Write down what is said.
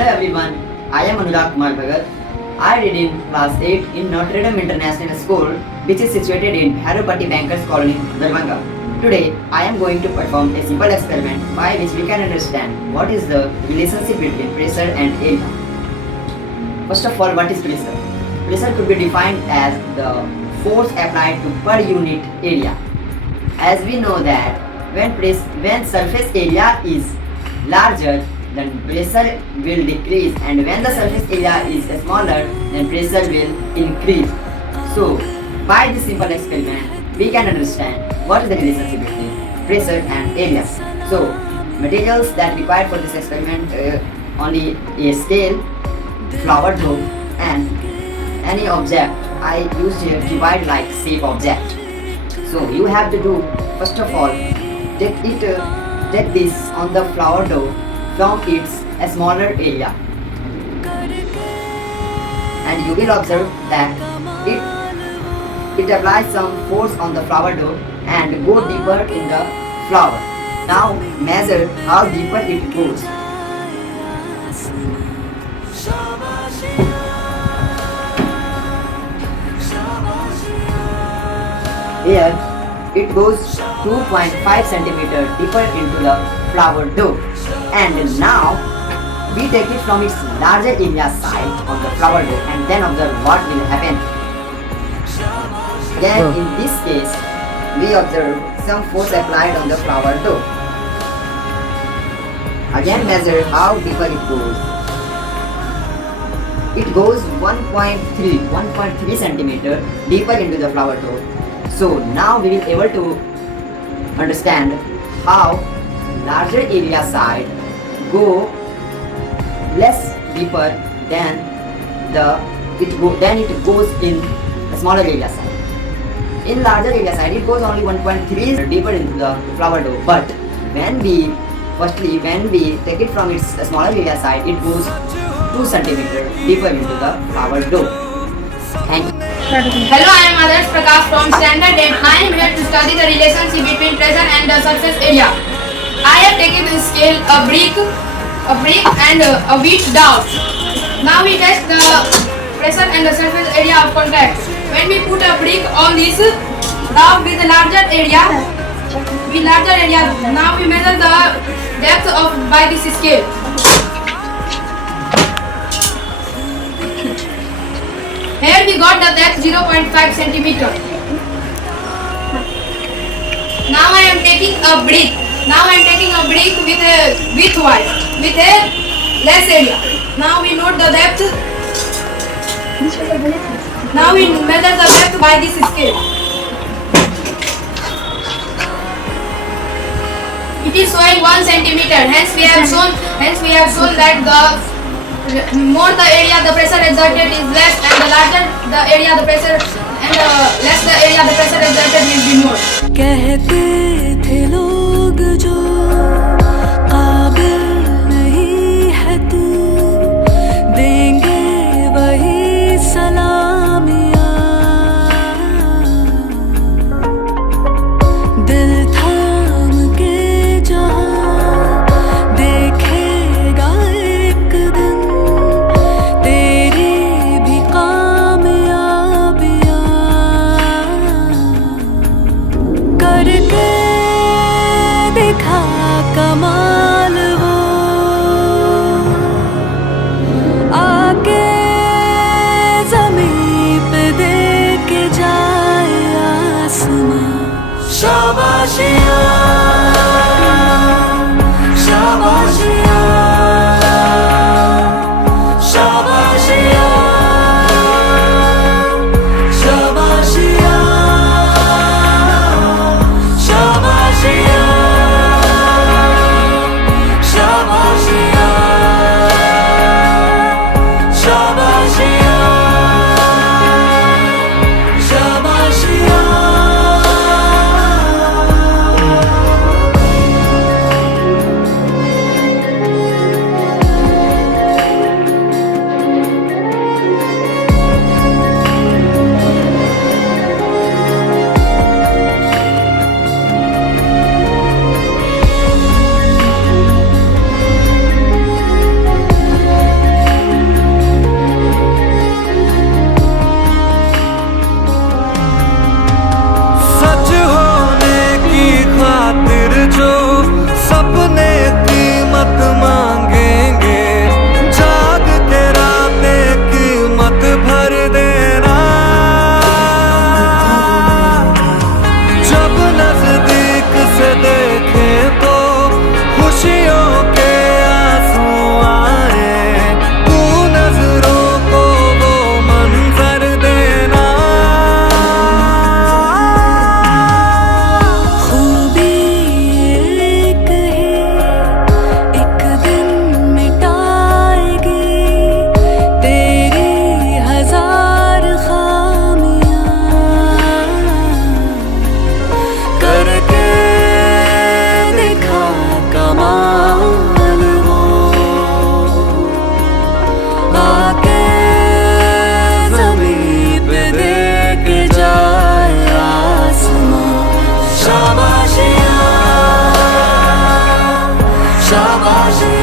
Hello everyone, I am Anurag Kumar Bhagat. I read in class 8 in Notre Dame International School, which is situated in Bhairupatti Bankers Colony, Darbhanga. Today, I am going to perform a simple experiment by which we can understand what is the relationship between pressure and area. First of all, what is pressure? Pressure could be defined as the force applied to per unit area. As we know that when surface area is larger, then pressure will decrease, and when the surface area is smaller, then pressure will increase. So, by this simple experiment, we can understand what is the relationship between pressure and area. So, materials that required for this experiment only a scale, flour dough, and any object. I used a divide like shape object. So you have to do, first of all, take this on the flour dough from its smaller area, and you will observe that it applies some force on the flour dough and go deeper in the flour. Now measure how deeper it goes. Here it goes 2.5 centimeter deeper into the flour dough, and now we take it from its larger area side on the flour dough and then observe what will happen. Then in this case we observe some force applied on the flour dough. Again measure how deeper it goes. It goes 1.3 centimeter deeper into the flour dough. So now we will able to understand how larger area side go less deeper than it goes in smaller area side. In larger area side it goes only 1.3 deeper into the flour dough, but when we take it from its smaller area side, it goes 2 centimeter deeper into the flour dough. Thank you. Hello, I am Adarsh Prakash from Standard 8. I am here to study the relationship between pressure and the surface area. I have taken this scale, a brick and a wheat dough. Now we test the pressure and the surface area of contact. When we put a brick on this dough with a larger area, now we measure the depth by this scale. Here we got the depth 0.5 centimeter. Now I am taking a brick. With a widthwise, with a less area. Now we note the depth. Now we measure the depth by this scale. It is showing 1 centimeter. Hence we have shown that the more the area the pressure exerted is less, and the larger the area the pressure and the less the area the pressure exerted will be more. कहते थे लोग जो काबिल नहीं है तू, देंगे वही सलामियाँ। दिल थाम के जहाँ देखेगा एक दिन तेरी भी कामयाबियाँ। करके दिखा शाबाश